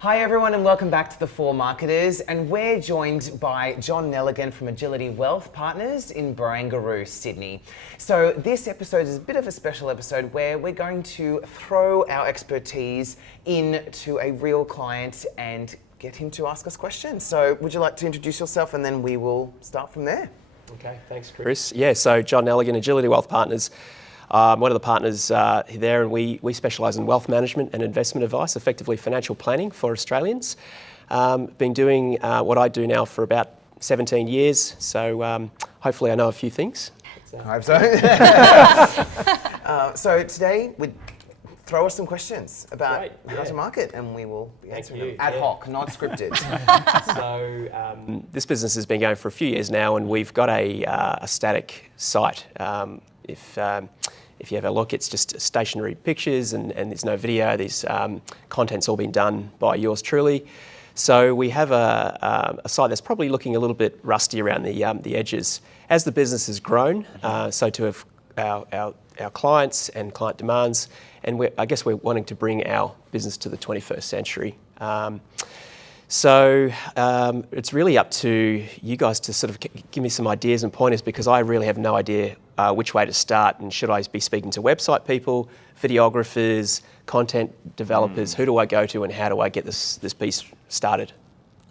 Hi everyone and welcome back to The Four Marketers, and we're joined by John Nelligan from Agility Wealth Partners in Barangaroo, Sydney. So this episode is a bit of a special episode where we're going to throw our expertise into a real client and get him to ask us questions. So would you like to introduce yourself and then we will start from there? Okay, thanks Chris. Yeah, so John Nelligan, Agility Wealth Partners. One of the partners there, and we specialise in wealth management and investment advice, effectively financial planning for Australians. Been doing what I do now for about 17 years, so hopefully I know a few things. I hope so. So today, throw us some questions about how to market, and we will be answering them ad hoc, not scripted. So this business has been going for a few years now, and we've got a static site. If you have a look, it's just stationary pictures and there's no video. There's content's all been done by yours truly. So we have a site that's probably looking a little bit rusty around the edges. As the business has grown, so to have our clients and client demands, and I guess we're wanting to bring our business to the 21st century. So it's really up to you guys to sort of give me some ideas and pointers, because I really have no idea which way to start. And should I be speaking to website people, videographers, content developers? Who do I go to and how do I get this piece started?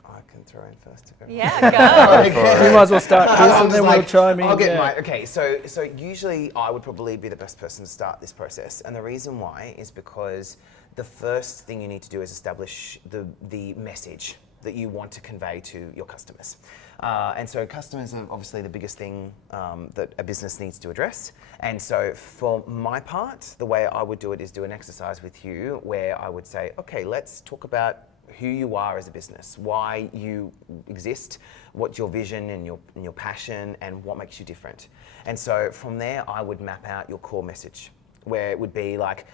I can throw in first. Yeah, go. You might as well start, Chris, and then we'll chime in. I'll get mine. Okay, so usually I would probably be the best person to start this process. And the reason why is because the first thing you need to do is establish the message that you want to convey to your customers. And so customers are obviously the biggest thing that a business needs to address. And so for my part, the way I would do it is do an exercise with you where I would say, okay, let's talk about who you are as a business, why you exist, what's your vision and your passion, and what makes you different. And so from there, I would map out your core message, where it would be like,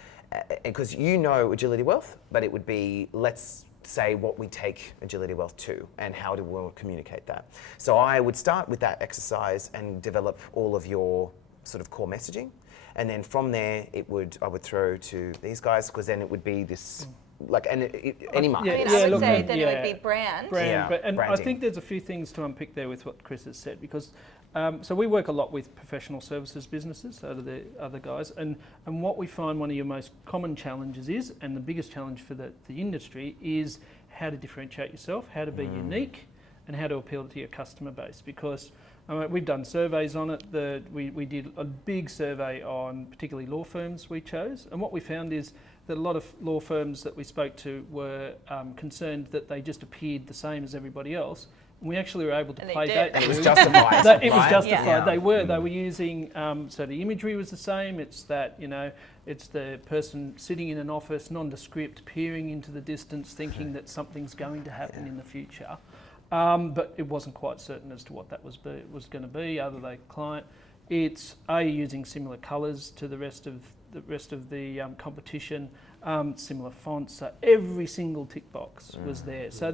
because you know Agility Wealth, but it would be, let's say what we take Agility Wealth to and how do we communicate that. So I would start with that exercise and develop all of your sort of core messaging. And then from there, I would throw to these guys, because then it would be this, like any market. I would say that it would be brand. And branding. I think there's a few things to unpick there with what Chris has said, because so we work a lot with professional services businesses, so do the other guys, and what we find one of your most common challenges is, and the biggest challenge for the industry, is how to differentiate yourself, how to be unique, and how to appeal to your customer base. Because we've done surveys on it. We did a big survey on particularly law firms we chose, and what we found is that a lot of law firms that we spoke to were concerned that they just appeared the same as everybody else. We actually were able to play that. And it was justified. It was justified. Yeah. They were using, so the imagery was the same. It's that, it's the person sitting in an office, nondescript, peering into the distance, thinking that something's going to happen in the future. But it wasn't quite certain as to what that was going to be, other than client. It's using similar colours to the rest of the competition, similar fonts. So every single tick box was there. So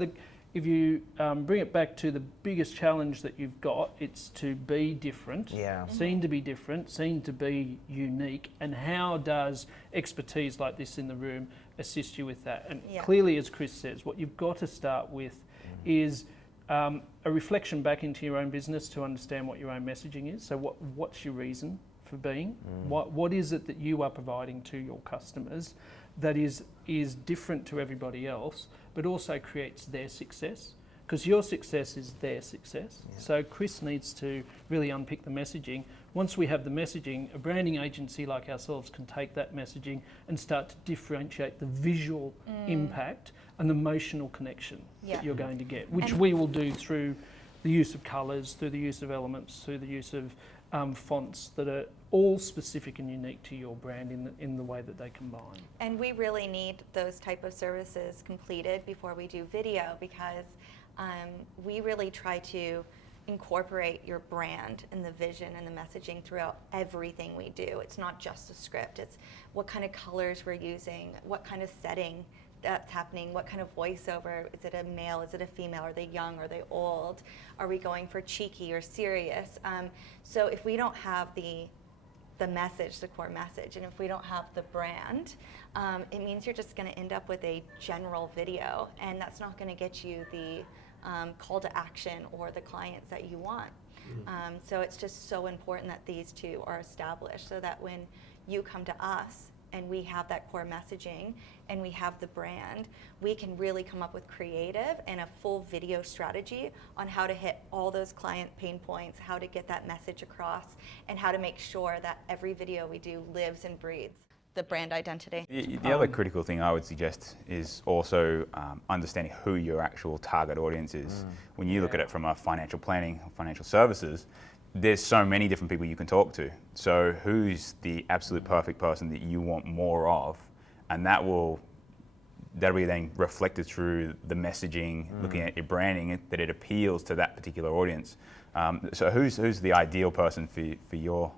if you bring it back to the biggest challenge that you've got, it's to be different, seen to be different, seen to be unique, and how does expertise like this in the room assist you with that? And clearly, as Chris says, what you've got to start with is a reflection back into your own business to understand what your own messaging is. So what's your reason for being? What is it that you are providing to your customers that is different to everybody else, but also creates their success? Because your success is their success. So Chris needs to really unpick the messaging. Once we have the messaging, a branding agency like ourselves can take that messaging and start to differentiate the visual impact and the emotional connection that you're going to get, which we will do through the use of colours, through the use of elements, through the use of fonts that are all specific and unique to your brand in the way that they combine. And we really need those type of services completed before we do video, because we really try to incorporate your brand and the vision and the messaging throughout everything we do. It's not just a script, it's what kind of colors we're using, what kind of setting that's happening, what kind of voiceover, is it a male, is it a female, are they young, are they old, are we going for cheeky or serious? So if we don't have the the message, the core message. And if we don't have the brand, it means you're just going to end up with a general video, and that's not going to get you the call to action or the clients that you want. So it's just so important that these two are established, so that when you come to us and we have that core messaging and we have the brand, we can really come up with creative and a full video strategy on how to hit all those client pain points, how to get that message across, and how to make sure that every video we do lives and breathes the brand identity. The other critical thing I would suggest is also understanding who your actual target audience is. When you look at it from a financial planning, financial services, there's so many different people you can talk to. So who's the absolute perfect person that you want more of? And that'll be then reflected through the messaging, looking at your branding, that it appeals to that particular audience. So who's the ideal person for your?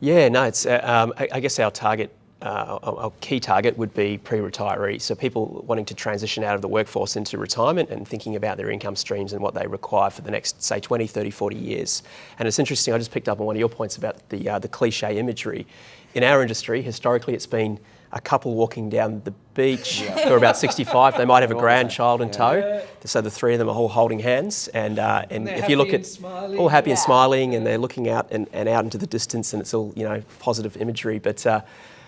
Yeah, no, it's I guess our target. Our key target would be pre-retiree, so people wanting to transition out of the workforce into retirement and thinking about their income streams and what they require for the next, say, 20, 30, 40 years. And it's interesting, I just picked up on one of your points about the cliche imagery. In our industry, historically, it's been a couple walking down the beach who are about 65. They might have a grandchild in tow, so the three of them are all holding hands. And if you look at all happy and smiling, and they're looking out and out into the distance, and it's all positive imagery. But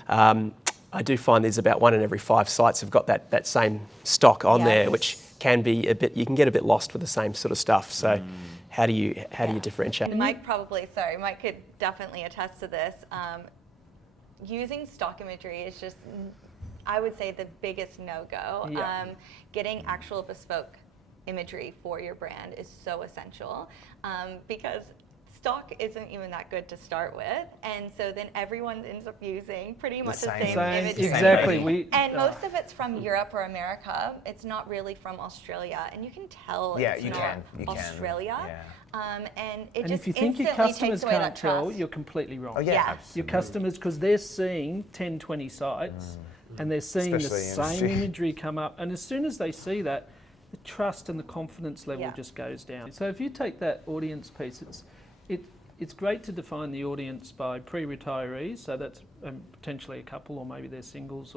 I do find there's about 1 in every 5 sites have got that same stock on there, which can be a bit. You can get a bit lost with the same sort of stuff. So, how do you differentiate? Mike could definitely attest to this. Using stock imagery is just, I would say, the biggest no-go. Getting actual bespoke imagery for your brand is so essential, because stock isn't even that good to start with, and so then everyone ends up using pretty much the same imagery. Exactly. And most of it's from Europe or America. It's not really from Australia, and you can tell it's not Australia. And it And just if you think your instantly customers takes away can't that tell, trust. you're completely wrong. Oh yeah, Yeah. absolutely. Your customers, because they're seeing 10, 20 sites, and they're seeing Especially the in same industry. imagery come up, and as soon as they see that, the trust and the confidence level just goes down. So if you take that audience piece, it's great to define the audience by pre-retirees, so that's potentially a couple, or maybe they're singles,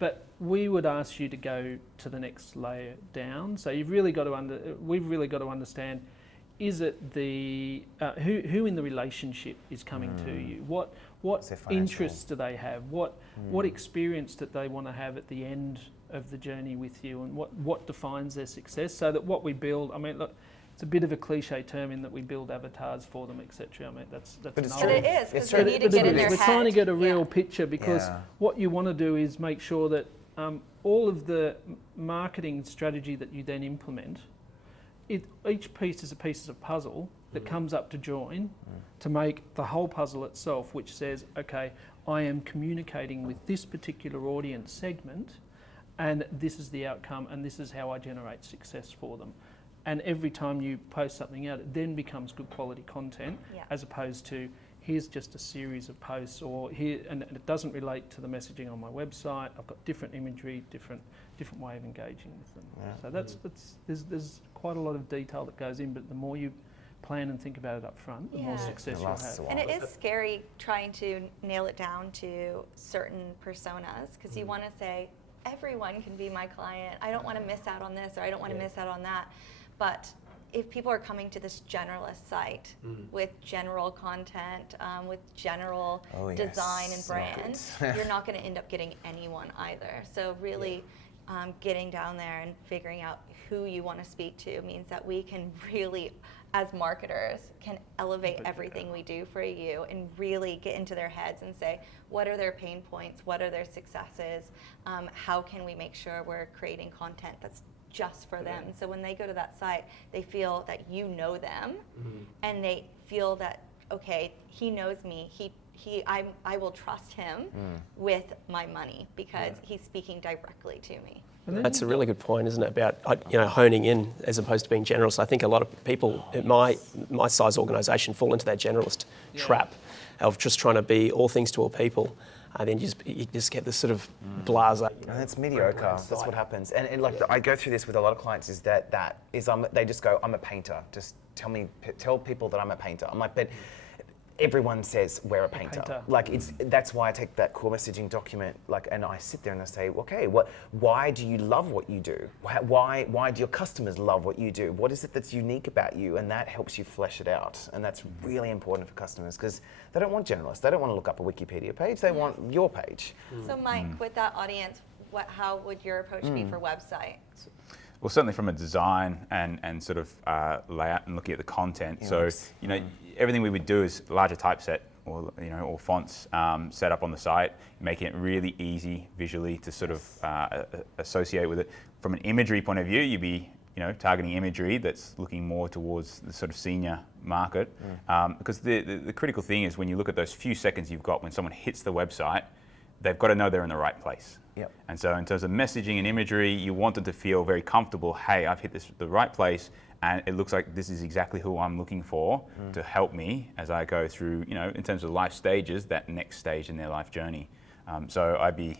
but we would ask you to go to the next layer down. So we've really got to understand, is it the who in the relationship is coming to you? What interests do they have? What experience do they want to have at the end of the journey with you, and what defines their success? So that what we build, I mean, look, it's a bit of a cliche term in that we build avatars for them, etc. I mean, that's But it's But true. it is, It's because we true. need to get in their We're head. trying to get a real picture, because Yeah. what you want to do is make sure that all of the marketing strategy that you then implement, each piece is a piece of puzzle that comes up to join to make the whole puzzle itself, which says, okay, I am communicating with this particular audience segment, and this is the outcome, and this is how I generate success for them. And every time you post something out, it then becomes good quality content, as opposed to here's just a series of posts, or here, and it doesn't relate to the messaging on my website. I've got different imagery, different way of engaging with them. So there's quite a lot of detail that goes in, but the more you plan and think about it up front, the more success you'll have. And it is scary trying to nail it down to certain personas, because you want to say, everyone can be my client. I don't want to miss out on this, or I don't want to miss out on that. But if people are coming to this generalist site with general content, with general design and brand, you're not going to end up getting anyone either. So really getting down there and figuring out who you want to speak to means that we can really, as marketers, can elevate everything we do for you and really get into their heads and say, what are their pain points? What are their successes? How can we make sure we're creating content that's just for them? So when they go to that site, they feel that you know them, and they feel that, okay, he knows me. I will trust him with my money, because he's speaking directly to me. That's a really good point, isn't it? About honing in as opposed to being generalist. I think a lot of people at my size organisation fall into that generalist trap of just trying to be all things to all people. And then you just get this sort of blase. And that's mediocre. That's what happens. And like I go through this with a lot of clients. Is they just go, I'm a painter. Just tell people that I'm a painter. I'm like, but everyone says we're a painter. painter. Like that's why I take that core messaging document, like, and I sit there and I say, okay, why do you love what you do? Why do your customers love what you do? What is it that's unique about you? And that helps you flesh it out. And that's really important for customers because they don't want generalists. They don't want to look up a Wikipedia page. They want your page. So Mike, with that audience, how would your approach be for website? Well, certainly from a design and sort of layout and looking at the content. Yeah, So, you know, everything we would do is larger typeset or, you know, or fonts set up on the site, making it really easy visually to sort of associate with it. From an imagery point of view, you'd be, you know, targeting imagery that's looking more towards the sort of senior market. Because the critical thing is when you look at those few seconds you've got when someone hits the website, they've got to know they're in the right place. Yep. And so in terms of messaging and imagery, you want them to feel very comfortable, hey, I've hit the right place and it looks like this is exactly who I'm looking for to help me as I go through, you know, in terms of life stages, that next stage in their life journey. So I'd be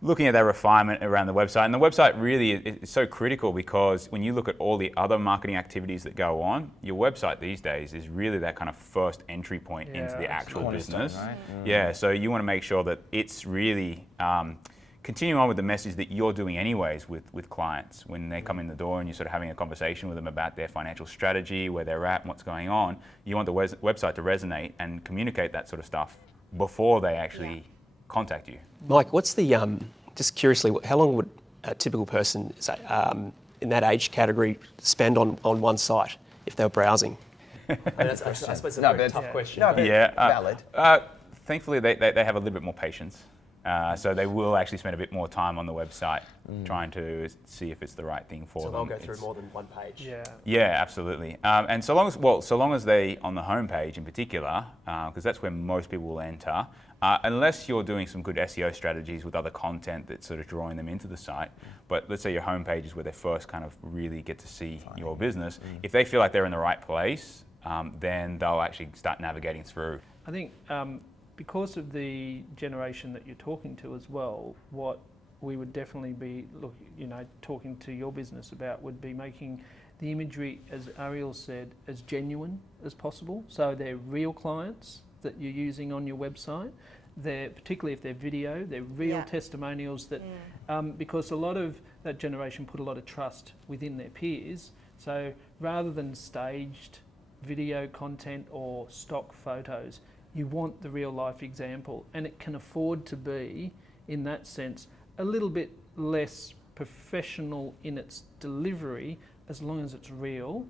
looking at that refinement around the website. And the website really is so critical because when you look at all the other marketing activities that go on, your website these days is really that kind of first entry point into the actual business. Right? Yeah, so you want to make sure that it's really continuing on with the message that you're doing anyways with clients. When they come in the door and you're sort of having a conversation with them about their financial strategy, where they're at, and what's going on, you want the website to resonate and communicate that sort of stuff before they actually contact you. Mike, what's the, just curiously, how long would a typical person say, in that age category spend on one site if they were browsing? I suppose it's a No, very but- tough question. No, but valid. Thankfully, they have a little bit more patience. So they will actually spend a bit more time on the website trying to see if it's the right thing for So them. they'll go through more than one page. Yeah. Yeah, absolutely. And so long as they, on the homepage in particular, because that's where most people will enter, unless you're doing some good SEO strategies with other content that's sort of drawing them into the site, but let's say your homepage is where they first kind of really get to see your business. If they feel like they're in the right place, then they'll actually start navigating through. I think because of the generation that you're talking to as well, what we would definitely be talking to your business about would be making the imagery, as Ariel said, as genuine as possible. So they're real clients that you're using on your website. They're, particularly if they're video, they're real testimonials that, because a lot of that generation put a lot of trust within their peers. So rather than staged video content or stock photos, you want the real life example, and it can afford to be, in that sense, a little bit less professional in its delivery as long as it's real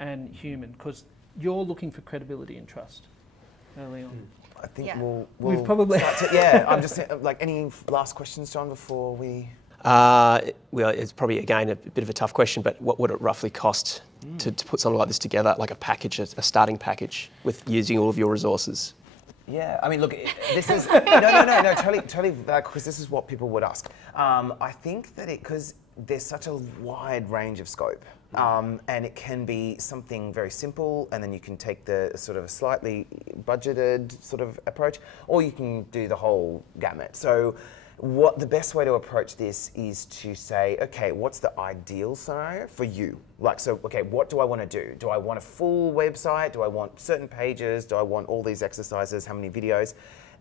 and human, because you're looking for credibility and trust early on. I think Yeah. we'll probably- start to, I'm just like, any last questions, John, before we... Well, it's probably, again, a bit of a tough question, but what would it roughly cost to put something like this together, like a package, a starting package, with using all of your resources? Yeah, I mean, look, this is no, totally, because this is what people would ask. I think that because there's such a wide range of scope, and it can be something very simple, and then you can take the sort of a slightly budgeted sort of approach, or you can do the whole gamut. So, what the best way to approach this is to say, okay, what's the ideal scenario for you? Like, so, okay, what do I want to do? Do I want a full website? Do I want certain pages? Do I want all these exercises? How many videos?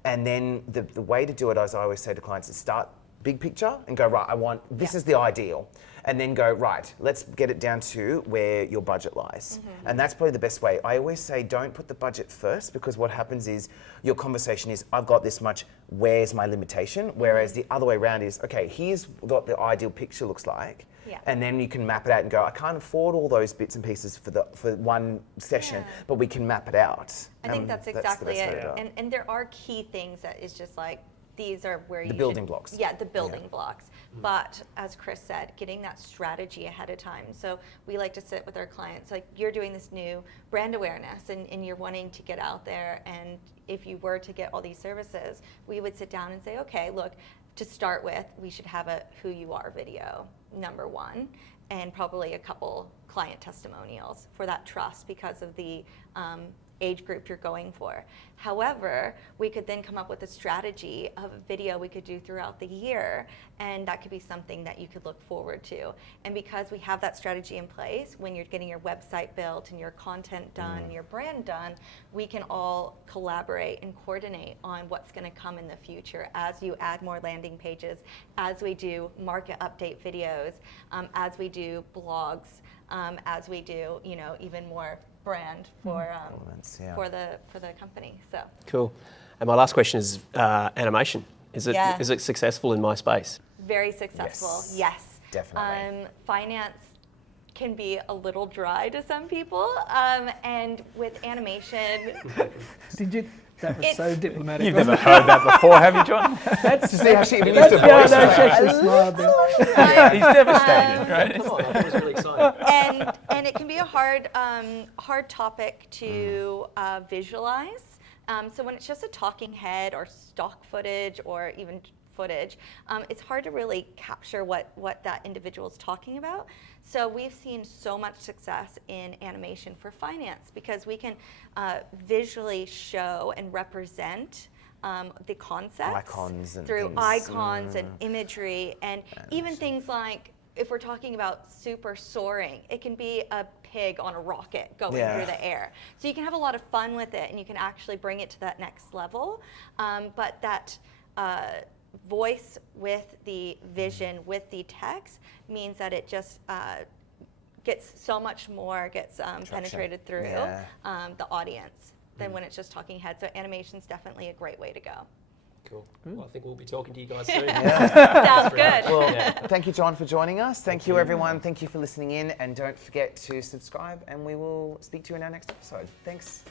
And then the way to do it, as I always say to clients, is start big picture and go, right, this is the ideal. And then go, right, let's get it down to where your budget lies. And that's probably the best way. I always say, don't put the budget first, because what happens is your conversation is, I've got this much, where's my limitation? Whereas the other way around is, okay, here's what the ideal picture looks like. Yeah. And then you can map it out and go, I can't afford all those bits and pieces for one session, but we can map it out. I think that's exactly the best way it. to do And there are key things that is just like, these are where you The building blocks. Yeah, the building blocks. But as Chris said, getting that strategy ahead of time. So we like to sit with our clients, like, you're doing this new brand awareness and you're wanting to get out there, and if you were to get all these services, we would sit down and say, okay, look, to start with, we should have a who you are video, number one, and probably a couple client testimonials for that trust, because of the age group you're going for. However, we could then come up with a strategy of a video we could do throughout the year, and that could be something that you could look forward to. And because we have that strategy in place, when you're getting your website built and your content done and your brand done, we can all collaborate and coordinate on what's going to come in the future as you add more landing pages, as we do market update videos, as we do blogs, as we do, you know, even more brand for for the company. So Cool. And my last question is animation. Is it successful in my space? very successful. Yes. Definitely. Finance can be a little dry to some people, and with animation, That was so diplomatic. You've never heard that before, have you, John? That's See how she even used the yeah, voice. no, she actually smiled there. He's devastated, right? Come on, I thought it was really exciting. and it can be a hard topic to visualize. So when it's just a talking head or stock footage or even footage, it's hard to really capture what that individual is talking about. So we've seen so much success in animation for finance because we can visually show and represent the concepts Icons and through things. icons and imagery, and even things like, if we're talking about super soaring, it can be a pig on a rocket going through the air. So you can have a lot of fun with it, and you can actually bring it to that next level. But that voice with the vision, with the text, means that it just gets so much more, penetrated through the audience than when it's just talking head. So animation's definitely a great way to go. Cool. Well, I think we'll be talking to you guys soon. Sounds good. Well, thank you, John, for joining us. Thank you, everyone. Thank you for listening in. And don't forget to subscribe, and we will speak to you in our next episode. Thanks.